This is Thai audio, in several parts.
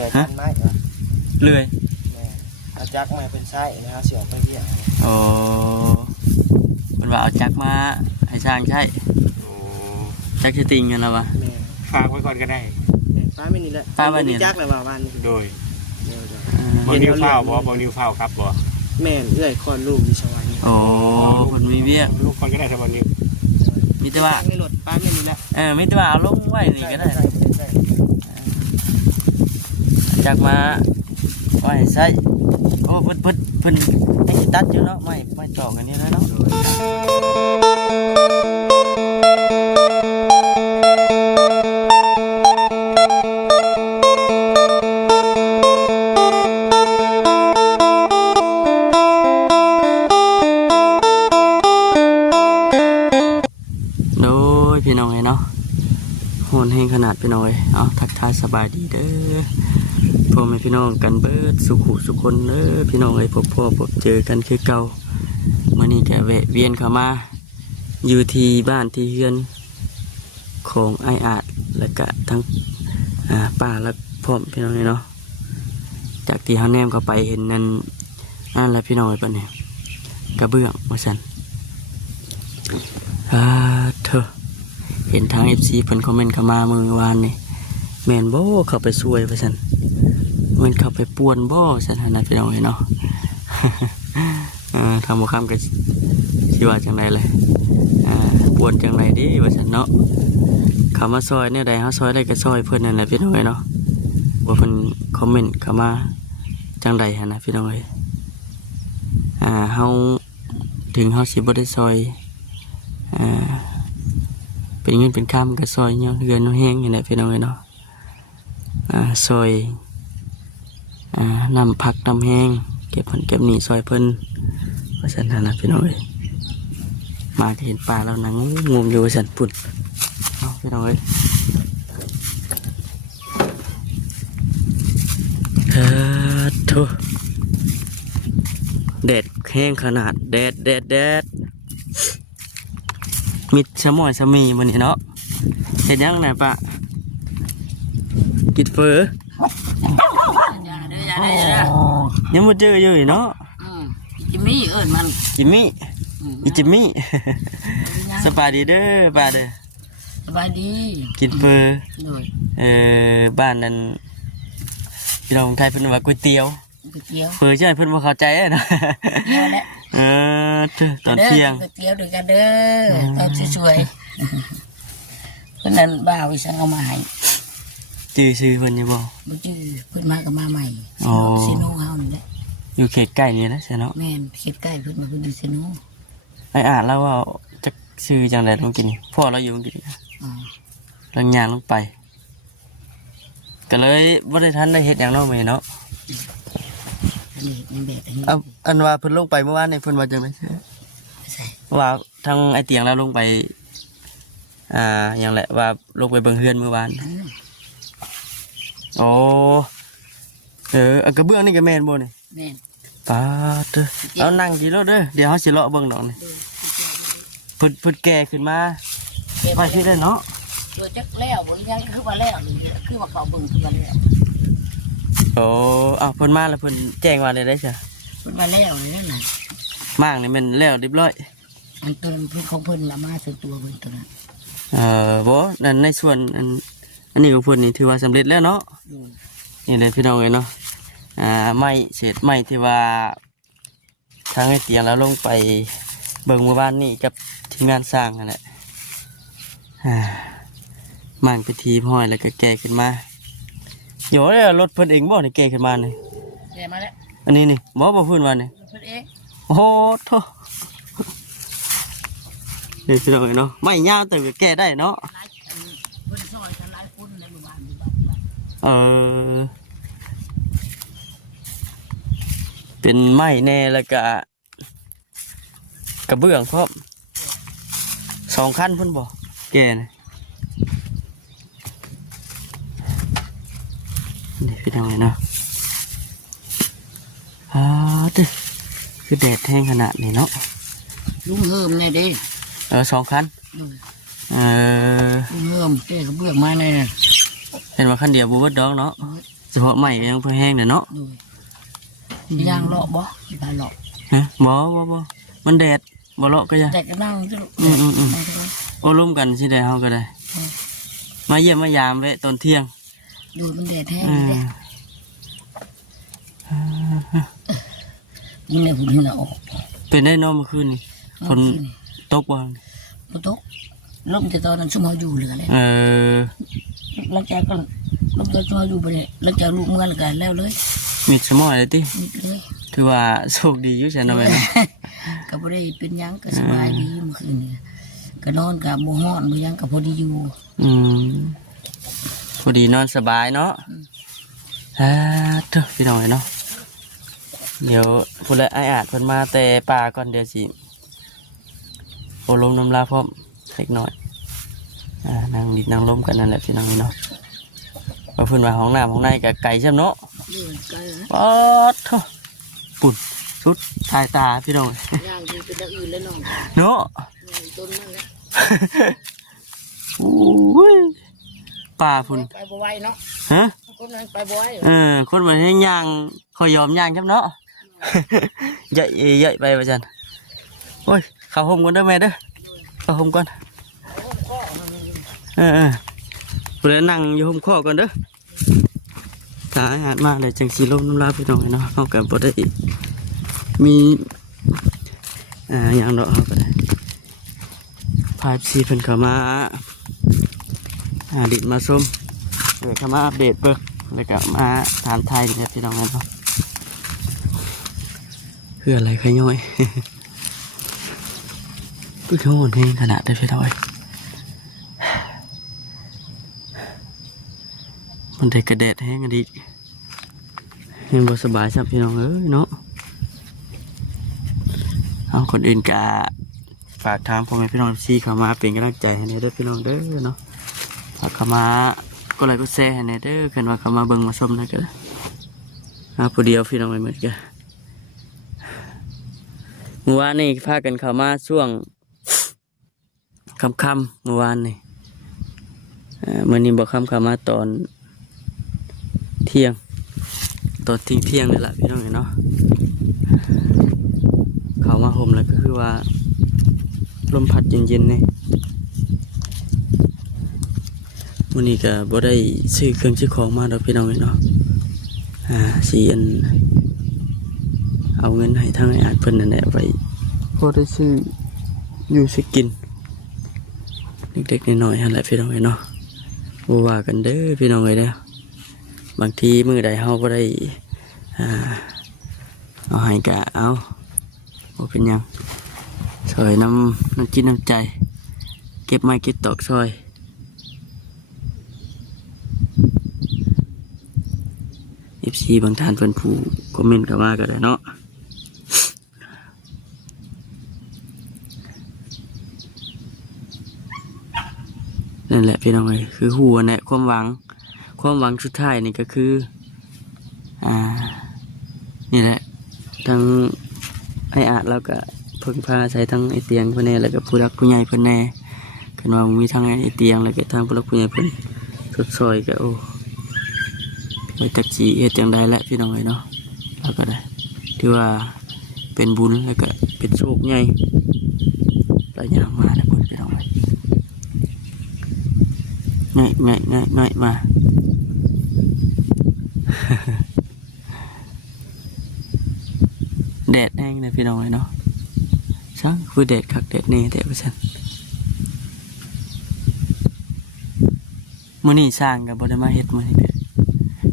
ลื่อยตันไม้เหรอ เลื่อยเอาจักมาเป็นไส้นะครับเสียบไปเบี้ยโอ้มันว่าเอาจักมาให้สร้างใช่จักที่ติงกันแล้ววะฝากไว้ก่อนก็ได้ป้าไม่นี่แหละป้าไม่นี่จักเลยว่าวันโดยบอนิวเฝ้าบอนิวเฝ้าครับบอแม่เลื่อยคอนลูกมีสวรรค์โอ้คนมีเบี้ยลูกคนก็ได้สบอนิวมีแต่ว่าไม่หลดป้าไม่นี่แหละมีแต่ว่าเอาลงไว้นี่ก็ได้จักมาไว้ใส่โอ้เพิ่นให้ตัดอยู่เนาะไม่จอกอันนี้แล้วเนาะพี่น้องเนาะโหนแห้งขนาดพี่น้องเอาทักทายสบายดีเด้อพ่อแม่พี่น้องกันเบิดสุขุสุคนเด้อพี่น้องพบพ่อพบเจอกันคือเก่ามื่อนี้แกแวะเวียนเข้ามาอยู่ที่บ้านที่เฮือนของไออาดและก็ทั้งป้าและพ่อพี่น้องเนาะจากที่เขาแนมเข้าไปเห็นนั่นแหละพี่น้องปะเนี่ยกระเบื้องมาสั่นเธอเห็นทาง FC เพิ่นคอมเมนต์เข้ามาเมื่อวานนี่แม่นบ่เข้าไปช่วยว่าซั่นแม่นเข้าไปป่วนบ่ซั่นนะพี่น้องเนาะ ทำบ่คำก็สิว่าจังได๋เลยป่วนจังไดดีว่าซั่นเนาะเข้ามาซอยเนี่ยใดเฮาซอยได้ก็ซอยเพิ่นนั่นแหละพี่น้องเนาะว่าเพิ่นคอมเมนต์เข้ามาจังไดหั่นนะพี่น้องเฮาถึงเฮาสิบ่ได้ซอยเป็นเงินเป็นข้ามกับซอยเนาะเรือนแห้งอย่างไรพี่น้องเนาะซอยนำผักนำแห้งเก็บผลเก็บหนีซอยเพิ่นว่าสันนะพี่น้องมาเห็นปลาแล้วนังงมอยู่ว่าสันปุ่นเอาพี่น้องทุแดดแห้งขนาดแดดมิดสมอยสมีมันนี่เนาะเห็นยังไงปะกิดเฟอยังมาเจออยู่เนาะจิมมี่มันจิมมี่จิมมี่สบายดีเด้อบ้านเด้อสบายดีกินเฟอบ้านนั้นพี่น้องไทยเป็นว่าก๋วยเตี๋ยวเฟอใช่เพิ่นมาเข้าใจนะตอนเที่ยงก๋วยเตี๋ยวด้วยกันเด้อตอนสวยๆเพิ่นนั้นบ่าวอีสังเอามาให้ชื่อเพิ่นยังบอกบ่ชื่อเพิ่นมาก็มาใหม่ซิโนเฮานี่แหละอยู่เขตใกล้นี่นะใช่เนาะแม่นเขตใกล้เพิ่นมาเพิ่นอยู่ซิโนไอ้อ่านแล้วว่าจะชื่อจังได๋ลงกินพ่อเราอยู่ลงกินลังยางลงไปก็เลยบ่ได้ทันได้เฮ็ดหยังเนาะแม่เนาะอันว่าเพิ่นลงไปเมื่อวานนี่เพิ่นว่าจังได๋ว่าทางไอเตียงแล้วลงไปอย่างแหละว่าลงไปเบิ่งเฮือนเมื่อวานโอ้กระเบื้องนี่ก็แม่นบ่นี่แม่นป้าเด้อเอานั่งกี่รถเด้อเดี๋ยวเฮาสิเลาะเบิ่งดอกนี่เพิ่นแก่ขึ้นมาไปสิได้เนาะตัวจักแล้วบ่ยังคือว่าแล้วคือว่าเขาเบิ่งคือว่าแล้วโอ้เพิ่นมาแล้วเพิ่นแจ้งว่าได้จ้ะเพิ่นมาแล้วนี่นั่นน่ะมากนี่มันแล้วเรียบร้อยอันตัวเพิ่นของเพิ่นละมาส่วนตัวเพิ่นตัวนั้นบ่นั่นในส่วนอันนี้ของเพิ่นนี่ถือว่าสำเร็จแล้วเนาะนี่เลยพี่น้องเนาะไม้เศษไม้ที่ว่าทางไอเตียงแล้วลงไปเบิ่งเมื่อวานนี่กับทีมงานสร้างนั่นแหละมั่นพิธีห้อยแล้วก็แก่ขึ้นมาเดี๋ยวรถเพิ่นเองบ่นี่แก่ขึ้นมานี่แก่มาแล้วอันนี้นี่บ่เพิ่นว่านี่เพิ่นเองโอ้โธ่นี่พี่น้องเนาะไม่ยาวแต่ก็แก่ได้เนาะเป็นไม้แน่แล้วก็กระเบื้องพร้อม2 คันเพิ่นบ่แก่นี่พี่น้องเนาะคือแดดแห้งขนาดนี้เนาะลุงเฮิมเนี่ยดิ2 คันลุงเฮิมเจ๊กระเบื้องมาเนี่ยเห็นว่าคันเดียวบูเบิดดอกเนาะ เฉพาะใหม่ยังเพื่อแห้งเนี่ยเนาะ ดูย่างเลาะบ่ไปเลาะ ฮะบ่มันแดดบ่เลาะก็ยัง แดดก็นั่งจะ โอ้ร่วมกันสิได้เฮาก็ได้มาเยี่ยมมายามแวะตอนเที่ยง ดูมันแดดแห้ง อื เล ม ยนี่เลยหุ่นออก เป็นได้เนอนเมื่อคืนนี่ฝนตกบ่ ปตกลมจะตอนนั้นชุ่มเขาอยู่เหลือเลย หลังจากก็ลมจะชุ่มเขาอยู่ไปเลยหลังจากลูกเมื่อแล้วกันแล้วเลย มีสมอยเลยติ นิดเลย ถือว่าโชคดีอยู่ฉันเอาไว้นะ ก็บ่ได้เป็นหยังก็สบายดีเมื่อคืนนี้ก็นอนกับบ่ฮ้อนบ่หยังก็พอดีอยู่ พอดีนอนสบายเนาะเถอะพี่น้อยเนาะเดี๋ยวพูดแล้วไอ้อาจเพิ่นมาแต่ป่าก่อนเดี๋ยวสิโอลมน้ำลาพร้อมเล็กน้อยนั่งดิดนั่งล้มกันนั่นแหละพี่น้องเนาะพอเพิ่นมาห้องน้ำห้องในกับไก่ใช่ไหมเนาะ เดินไกลนะ ป๊อดเถอะปุ่นชุดชายตาพี่น้อง ย่างดีเป็นอย่างอื่นแล้วน้อง เนาะ ต้นนั่นแหละ อุ้ยป่าพุ่น ไปบ่ไหวเนาะ ฮะ คนนั้นไปบ่ไหว คนมาให้ย่างคอยยอมย่างครับเนาะ ใหญ่ไปว่าจันโอ้ยเข้าห่มก่อนเด้อแม่เด้อเข้าห่มก่อนผู้ใดนั่งอยู่ห่มข้อก่อนเด้อถ้าอาหารมาเลยจังสีลมน้ำลายพี่น้องเนาะเขากับบ่ได้มีอย่างดอกเขาก็ได้พาซีเพิ่นเข้ามาดิดมาส้มเข้ามาอัปเดตเบิกแล้วก็มาถามไทยเนี่ยพี่น้องเนาะคืออะไรขย่อย คือเขาโหดเพลงขนาดได้พี่น้อยมันได้กระเด็ดแห้งกันดียังบ่สบายสับพี่น้องเอ้ยเนาะเอาคนอื่นกะฝากถามพ่อแม่พี่น้องซีเข้ามาเป็นกำลังใจให้เด้อพี่น้องเด้อเนาะฝากเข้ามาก็ไลค์ก็แชร์ให้เด้อเกินว่าเข้ามาเบิ่งมาชมนะเด้อผู้เดียวพี่น้องไปหมดกันเมื่อวานนี่พากันเข้ามาช่วงค่ำๆเมื่อวานนี่มื่อนี้บอกเข้ามาตอนเที่ยงนี่แหละพี่น้องเนาะเข้ามาห่มแล้วก็คือว่าลมพัดเย็นๆนี่มื่อนี้ก็บ่ได้ซื้อเครื่องซื้อของมาดอกพี่น้องเนาะสีอันเอาเงินให้ทางไอ้อาจเพิ่นนั่นแหละไว้พอได้ซื้ออยู่สิกินเด็กๆน้อยๆนั่นแหละพี่น้องเนาะบ่ว่ากันเด้อพี่น้องเด้อบางทีมื้อใดเฮาบ่ได้เอาให้กะเอาบ่เป็นหยังซอยน้ำจิตน้ำใจเก็บไม้เก็บตอกซอยFC บางท่านเพิ่นผู้คอมเมนต์เข้ามาก็ได้เนาะนั่นแหละพี่น้องเอ้ยคือหัวเนี่ยความหวังสุดท้ายนี่ก็คือนี่แหละทั้งไอ้อาจแล้วก็เพิ่งพาใส่ทั้งไอ้เตียงเพิ่นแน่แล้วก็ผู้รักผู้ใหญ่เพิ่นแน่กันว่ามีทั้งไอ้เตียงแล้วก็ทั้งผู้รักผู้ใหญ่เพิ่นสดซอยก็โอ้ไปจักจีเฮ็ดจังได้แหละพี่น้องเอ้ยเนาะแล้วก็ได้ที่ว่าเป็นบุญแล้วก็เป็นโชคใหญ่หลายอย่างมาแล้วพี่น้องเอ้ยง่ายมา แดดแห้งนะพี่น้องเนาะช่างคือแดดคักแดดนี่แต่ว่าฉันมื้อนี้สร้างกับบ่ได้มาเฮ็ดมื้อนี้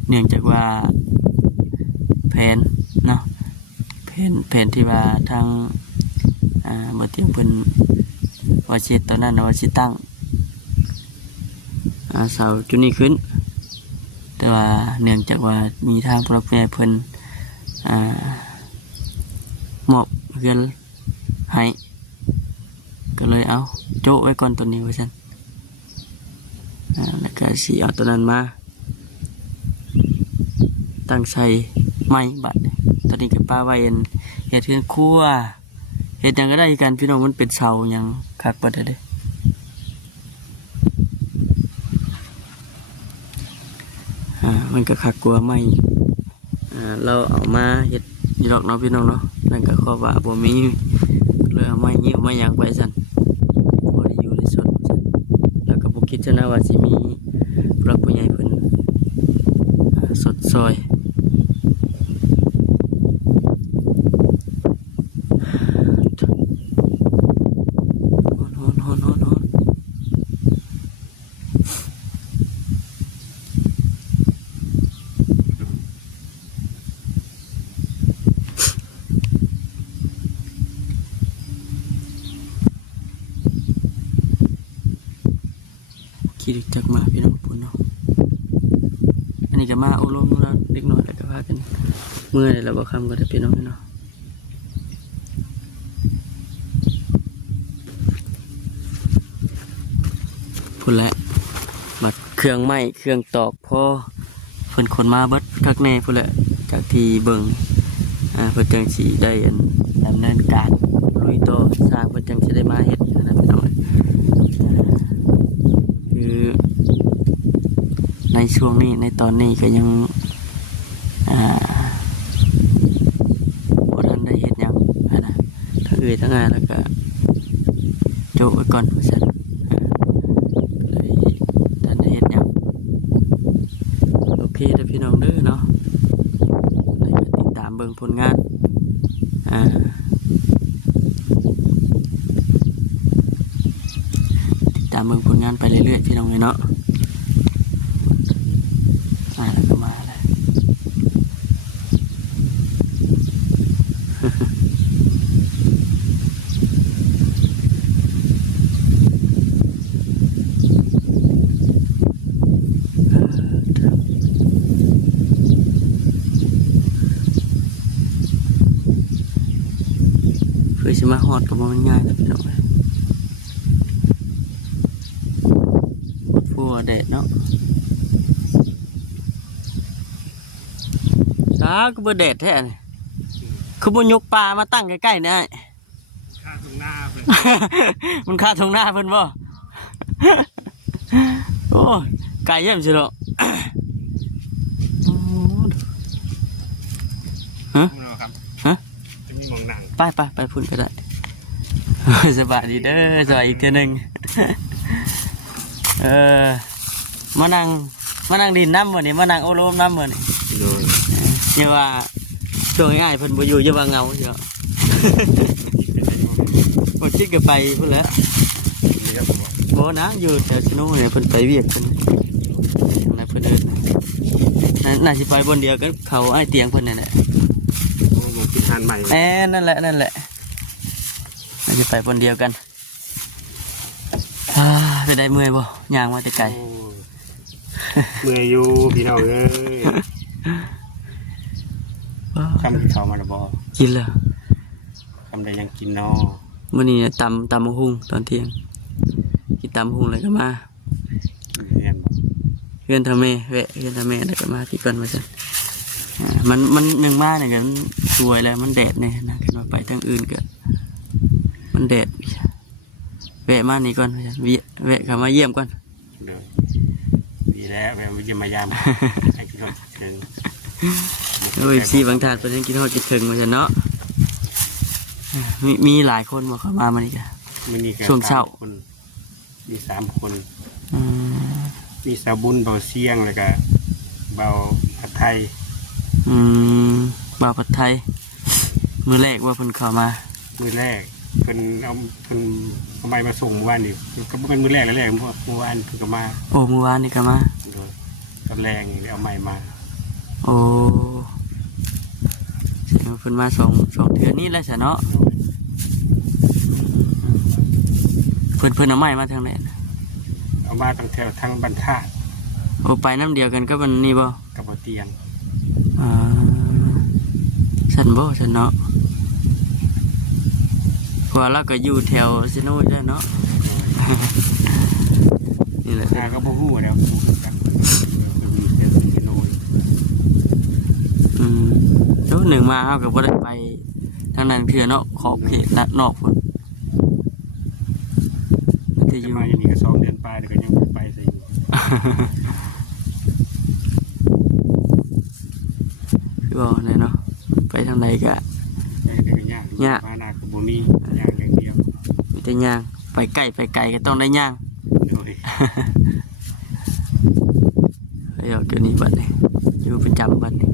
เนื่องจากว่าแผนเนาะแผนที่ว่าทางบ่เตรียมเพิ่นว่าสิตอนนั้นว่าสิตั้งเสาจุดนี้ขึ้นแต่ว่าเนื่องจากว่ามีทางผู้รับแก่เพิ่นมอบเงินให้ก็เลยเอาโจ้ไว้ก่อนตัวนี้ไว้ฉันแล้วก็สีเอาตัวนั้นมาตั้งใส่ไม้บัดตอนนี้ก็ป้าไว้เห็ดเพื่อนครัวเห็ดยังก็ได้กันพี่น้องมันเป็นเสายังคักเปิดได้ มันก็คักกลัวไหมเราเอามาเฮ็ดนี่ดอกเนาะพี่น้องเนาะนั่นก็ขอว่าบ่มีเลยเอาไม้ยิ้วมาหยังไปซั่นบ่ได้อยู่ในสดซั่นแล้วก็บ่คิดจะนะว่าสิมีผู้หลักผู้ใหญ่เพิ่นสดซอยฮอนขี่ดึกจักมาพี่น้องปุ่นเนาะอันนี้ก็มาโอ้ลมแล้วเล็กน้อยแล้วก็พากันเมื่อยแล้วบ่คำก็ได้พี่น้องเนาะพุ่นแหละบัดเครื่องไม้เครื่องตอกพอเพิ่นคนมาเบิดคักแน่พุ่นแหละจากที่เบิ่งเพิ่นจังสิได้ดำเนินการลุยต่อสร้างเพิ่นจังสิได้มาเฮ็ดนะพี่น้องคือในช่วงนี้ในตอนนี้ก็ยังบ่ทันได้เฮ็ดหยังนะทั้งทั้งงานแล้วก็โจไว้ก่อนว่าซั่นเลยทันได้เฮ็ดหยังโอเคเด้อพี่น้องเด้อเนาะได้ก็ติดตามเบิ่งผลงานติดตามเบิ่งผลงานไปเรื่อยๆพี่น้องเนาะแล้วก็มาแล้วเพื่อจะมาฮอดกับมันง่ายนะพี่น้องเลยปวดฟัวแดดเนาะก็บ่แดดแท้นี่คือบ่ยกปลามาตั้งใกล้ๆนี่ไอ้ ข้าตรงหน้าเพิ่น มันค่าตรงหน้าเพิ่นบ่โอ้ไก่เยี่ยมสิเนาะฮะ ครับ ฮะ จะมีหมองหนัง ไปพุ่นก็ได้สบายดีเด้อสบายอีกเทื่อนึงมานั่งดินน้ำมื้อนี้มานั่งโอโลมน้ำมื้อนี้ โดย อย่าว่าช่วงง่ายเพิ่นบ่อยู่อย่าว่าเหงาเด้อบ่คิดก็ไปพุ่นแหล้ว นี่ครับผม บ่นะอยู่แถวชิโน่เนี่ยเพิ่นไปเวียกเพิ่นนะเพิ่นเดินน่าสิไปบนเดียวกับเขาไอ้เตียงเพิ่นนั่นแหละ โอ้ผมกินทานใหม่ นั่นแหละน่าสิไปบนเดียวกันไปได้เมื่อยบ่ย่างมาแต่ไกล โอ้เมื่อยอยู่พี่น้องเอ้ยคำที่เขามาแล้วบ่ กินแล้ว คำใดยังกินเนาะ มื้อนี้ตำบักหุ่งตอนเที่ยงกินตำบักหุ่งแล้วก็มา กินเรียนบ่ เฮือนทำแม่แวะเฮือนทำแม่แล้วก็มาพี่ก่อนว่าซั่นมันยังมาเนี่ยก็สวยแล้วมันแดดเนี่ยนะขึ้นมาไปทางอื่นก็มันแดดแวะมานี่ก่อนว่าซั่นแวะเข้ามาเยี่ยมก่อน เด้อดีแล้วแม่มาเยี่ยมมายามให้กินข้าวถึง โอ้ยซีบางทานเป็นกินทอดกินถึงมาเนาะมีหลายคนมาเข้ามานี่กัน มื้อนี้ก็ ช่วงเช้า คนมี3 คน อืม มีสาวบุญเบาเสียงแล้วก็เบาผัดไทย บ่าวผัดไทยมื้อแรกว่าเพิ่นเข้ามา มื้อแรกเพิ่นเอาไม้มาส่งเมื่อวานนี่ก็บ่เป็นมื้อแรกแล้วแหละเมื่อวานเพิ่นก็มา โอ้เมื่อวานนี่ก็มา โดยตอนแรงนี่เอาไม้มา โอ้แสดงว่าเพิ่นมาสองเดือนนี้แล้วซะเนาะเพิ่นเอาไม้มาทางไหนน่ะ เอามาตั้งแถวทางบรรทัด โอ้ไปน้ำเดียวกันก็มันนี่บ่ กับบ่เตียง ฉันเนาะเพราะว่าเราก็อยู่แถวซิโน่ด้วยเนาะ นี่แหละ ข้าก็บ่ฮู้แล้วฮู้กันมีแต่สิโนย แล้วหนึ่งมาเอากับว่าได้ไปทางนั้นคือเนาะขอบเขตและนอกพุ่นที่อ จะ ยู่ มาอย่างนี้ก็2 เดือนปลายเดี๋ยวก็ยังบ่ไปซะอยู่ บ่แน่เนาะไปทางใดก็ ได้แต่ก็ยาก ยาก มาหนักกับบ่มียากอย่างเดียว มีแต่ย่างไปไกลก็ต้องได้ย่าง โดย เดี๋ยวเดี๋ยวนี้บัดนี้อยู่ประจำบัดนี้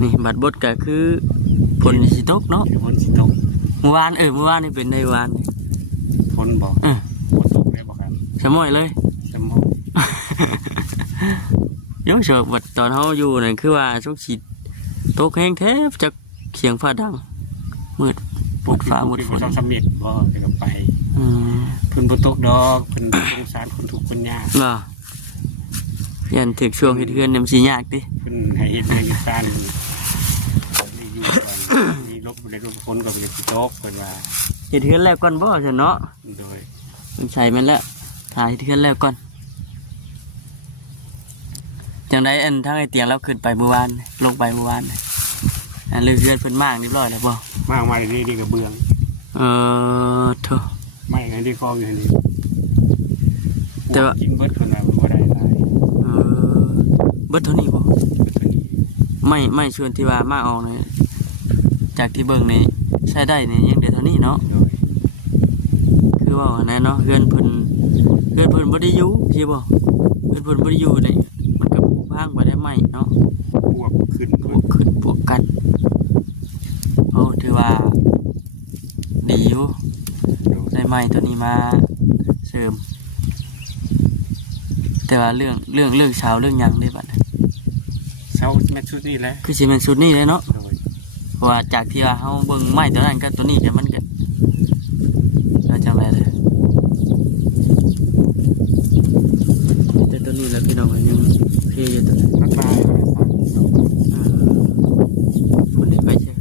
นี่บัดบดก็คือฝนสิตกเนาะ ฝนสิตก เมื่อวานนี่เป็นในวานนี่ ฝนบอก อื้อ ฝนตกได้บอกครับ สมอยเลย สมอง เดี๋ยวเสิร์ฟบัดตอนเฮาอยู่นั่นคือว่าช่วงสิตกแห้งแท้จะเสียงฟ้าดังมืดฟ้ามืดฝน ต้องสำเร็จบ่จะกลับไป อืม เพิ่นบ่ตกดอกเพิ่นสงสารคนทุกข์คนยาก ว่ายันถึงช่วงเฮ็ดเฮือนเนี่ยมันสิยากติ เพิ่นให้เฮ็ดให้เฮ็ดการนี่อยู่ก่อนมีลบบ่ได้ลบฝนก็บ่ได้สิตกเพิ่นว่า เฮ็ดเฮือนแล้วก่อนบ่ซั่นเนาะ โดย มันใส่มันแล้วถ่ายเฮ็ดเฮือนแล้วก่อนจังไดอันทางไอ้เตียงเราขึ้นไปเมื่อวานลงไปเมื่อวานอันเลือกเฮือนเพิ่นมากเรียบร้อยแล้วบ่ มาออกมาดีๆก็เบื่อง โธ่ ไม่อันนี้คออยู่อันนี้ แต่ว่า กินเบิดเพิ่นว่าบ่ได้หลาย เบิดเท่านี้บ่ เบิดเท่านี้ ไม่ชวนที่ว่ามาออกนี่จากที่เบิ่งนี่ใช้ได้นี่ยังเดี๋ยวเท่านี้เนาะ โดย คือว่าอันนั้นเนาะเฮือนเพิ่นบ่ได้อยู่ใช่บ่เฮือนเพิ่นบ่ได้อยู่นี่มันก็ผุพังบ่ได้ไหม้เนาะ พวกขึ้น พวกขึ้นพวกกันโอ้ถือว่าดีอยู่ได้ไหม้ตัวนี้มาเสริม แต่ว่าเรื่องเช้าเรื่องหยังได้บัด เช้าแม่ชุดนี้แหละ คือสิแม่นสุดนี้เลยเนาะ โดย เพราะว่าจากที่ว่าเฮาเบิ่งไม้ตัวนั้นกับตัวนี้ก็มันก็จังได๋เลยแต่ตัวนี้แล้วพี่น้องก็ยังโอเคอยู่ตัวนี้ พักมา คนที่ไปเช่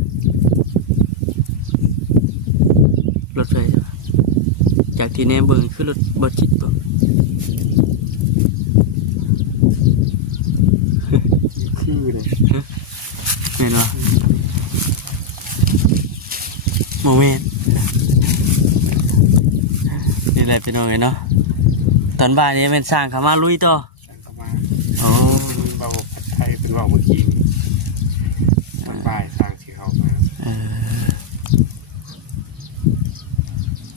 รถไฟจากที่แนมเบิ่งคือรถบัสจิตบ่ คือเลย แม่นบ่บ่แม่นนี่แหละพี่น้องเอ้ยเนาะตอนบ่ายนี้แม่นสร้างเขามาลุยต่อ เข้ามา โอ้ เบาผัดไทยเป็นว่าเมื่อกี้มันบ่ายทางที่เขามา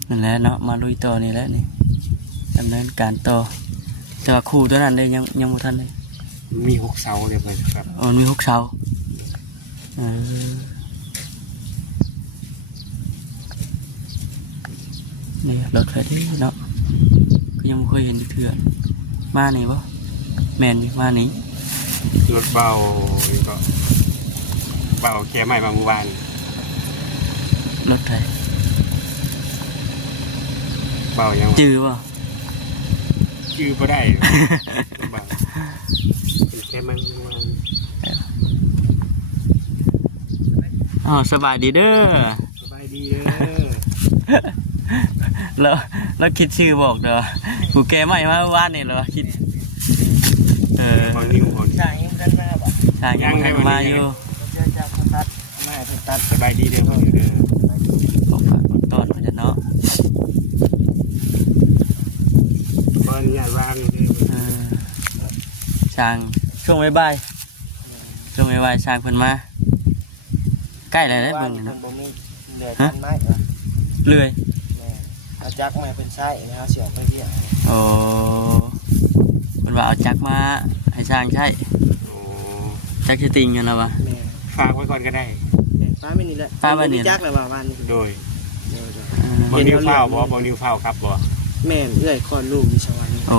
นั่นแหละเนาะมาลุยต่อนี่แหละนี่ดำเนินการต่อแต่ว่าคู่ตัวนั้นเลยยังบ่ทันเลย มี6 เสาเลยไปครับ อ๋อมี6 เสานี่รถไฟที่เนาะก็ยังไม่เคยเห็นเถื่อนมานี่บ่แมนนี่มานี่ รถเบานี่ก็เบาแค่ใหม่มาเมื่อวาน รถไฟ เบายัง จื้อบ่ ชื่อบ่ได้เบาแค่มาเมื่อวาน อ๋อสบายดีเด้อ สบายดีเด้อ แล้วคิดชื่อบอกเด้อกูแกใหม่มาเมื่อวานนี่เหรอคิดบางนิ้วคน ใช่ยังกันมาบ่ ทางยังมาอยู่ เจอจากคนตัดไม่คนตัด สบายดีเด้อพ่ออยู่เด้อ บอกฝากต้นมาจะเนาะ ขออนุญาตวางเด้อ ช่างช่วงบ่ายๆช่างเพิ่นมาใกล้แล้วได้ ว่า เบิ่ง ค เนาะ นบ่มีเหลือกันไม้เหรอ เลื่อย แม่เอาจักมาเป็นไส้นะครับเสียไปเพียง โอ้มันว่าเอาจักรมาให้ช่างใช้ โอ้ จักรสติงกันแล้ววะ แม่ ฝากไว้ก่อนก็ได้ ป้าไม่นี่แหละ ป้าไม่นี่ จักเลยว่าวันนี้ โดย เดี๋ยวจะ บอนิวเฝ้าบอนิวเฝ้าครับบ่ แม่เอื้อยคลอดลูกมีสวรรค์ โอ้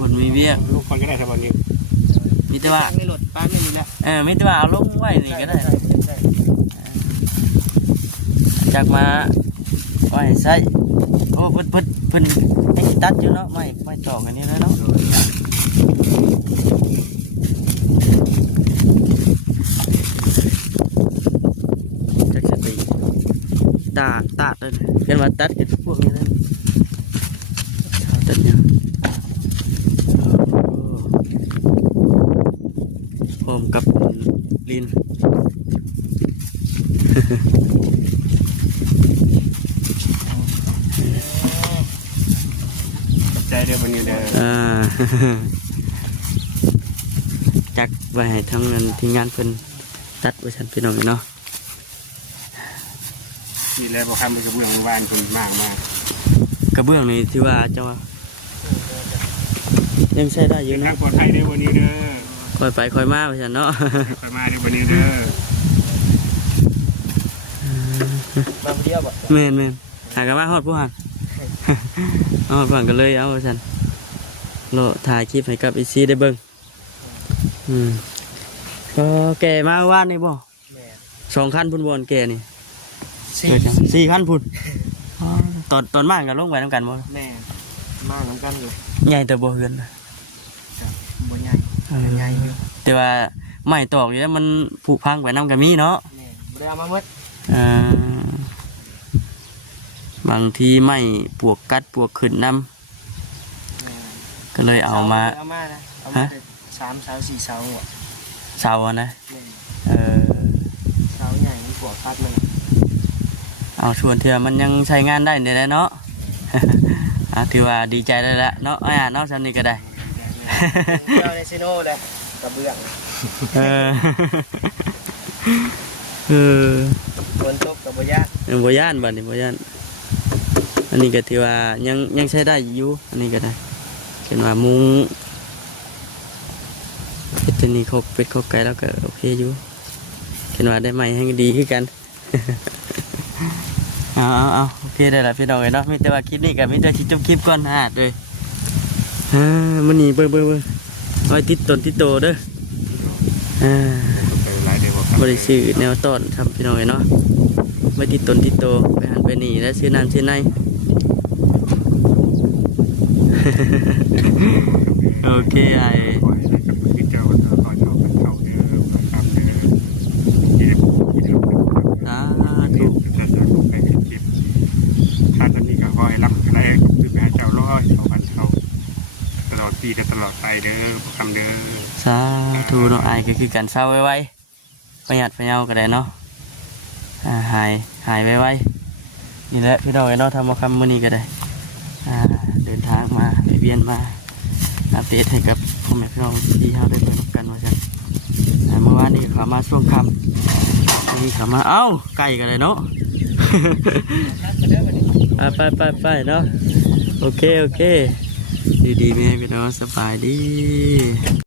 คนมีเวียก ลูกคนก็ได้ครับบอนิว มีแต่ว่า จักในรถป้าไม่นี่แหละ มีแต่ว่าเอาลงไว้นี่ก็ได้ ใช่ จักรมาไว้ใส่โอ้เพิ่นให้ตัดอยู่เนาะไม่ตอกอันนี้แล้วเนาะจักรสติงตาเลยเห็นว่าตัดกันพวกนี้นะตัดเนี่ยพร้อมกับลิน ใจเด้อบอนิวเด้อ จักรไว้ให้ทำงานทีมงานเพิ่นตัดไว้ชั้นพี่น้องเนาะ นี่แหละบ่คำเป็นกระเบื้องวานคนมากมาก กระเบื้องนี่ที่ว่าจะว่ายังใช้ได้อยู่ ทา นะ งปลอดภัยในวันนี้เด้อ ค่อยไปค่อยมาไว้ชั้นเนาะ ไปมาในวันนี้เด้อบ างเดียวบ่ แม่นหากันมาฮอดผู้หัน ฮอดฝั่งกันเลยเอาไว้ชั้นโลถ่ายคลิปให้กับอีซีได้เบิ่งก็แก่มาว่านนี่บ่ แม่ 2 คันพุ่นบอนแก่นี่ สี่ 4 คันพุ่นตอนมากกันลงไปน้ำกันบ่ แม่มากน้ำกันอยู่ ใหญ่แต่บ่เฮือนนะ จับบนใหญ่ใหญ่อยู่ แต่ว่าไม้ตอกอยู่แล้วมันผุพังไปน้ำกันมีเนาะ แม่บ่ได้เอามาหมด บางทีไม่ปวกกัดปวกขึ้นน้ แม่ ำก็เลยเอามา เอามานะเอามาแต่3 เสา 4 เสาอ่ะ เสาอะนะ แม่ เ เสาใหญ่มันปวดพัดมัน เอาชวนเถื่อมันยังใช้งานได้เดี๋ยวเนาะ ถือว่าดีใจได้ละเนาะเนาะชั้นนี้ก็ได้ เจ้าในซิโน่เลยกระเบื้อง เออ เออ ฝนตกกับบ่ยาก บ่ย่านบัดนี้บ่ย่านอันนี้ก็ถือว่ายังใช้ได้อยู่อันนี้ก็ได้เห็นว่ามุงเป็ดตัวนี้เขาเป็ดเขาไก่แล้วก็โอเคอยู่เห็นว่าได้ใหม่ให้ดีขึ้นกัน เอาโอเคได้ละพี่น้องเนาะมีแต่ว่าคลิปนี้กับมีแต่จบคลิปก่อนเลยมันนี่เบิ่งไว้ติดตนติดโตเด้อไปหลายเดือนบ่ บริสื่อแนวต้นทำพี่น้องเนาะไว้ติดตนติดโตไปหันไปนี่และซื้อนั่นซื้อใน โอเคไอ้ ปล่อยให้กับพี่เจ้าก็ขอเจ้ากันเข้าเด้อครับเด้อที่ได้ถูกถ้าจะถูกไปเป็นคลิปถ้าจะมีก็ขอให้รับอะไรก็คือแม่เจ้า100,000เท่าตลอดปีและตลอดไปเด้อคำเด้อ สาธุเนาะไอ้ก็คือการเศร้าไว้ประหยัดประหยัดก็ได้เนาะหายไว้นี่แหละพี่น้องเนาะทำมาคำมื้อนี้ก็ได้เดินทางมาไปเวียนมาอัปเดตให้กับพ่อแม่พี่น้องที่เราได้เบิ่งกันว่าจังเมื่อวานนี้เขามาช่วงค่ำวันนี้เขามาไก่กันเลยเนาะ ไปเนาะโอเคดีๆแม่พี่น้องสบายดี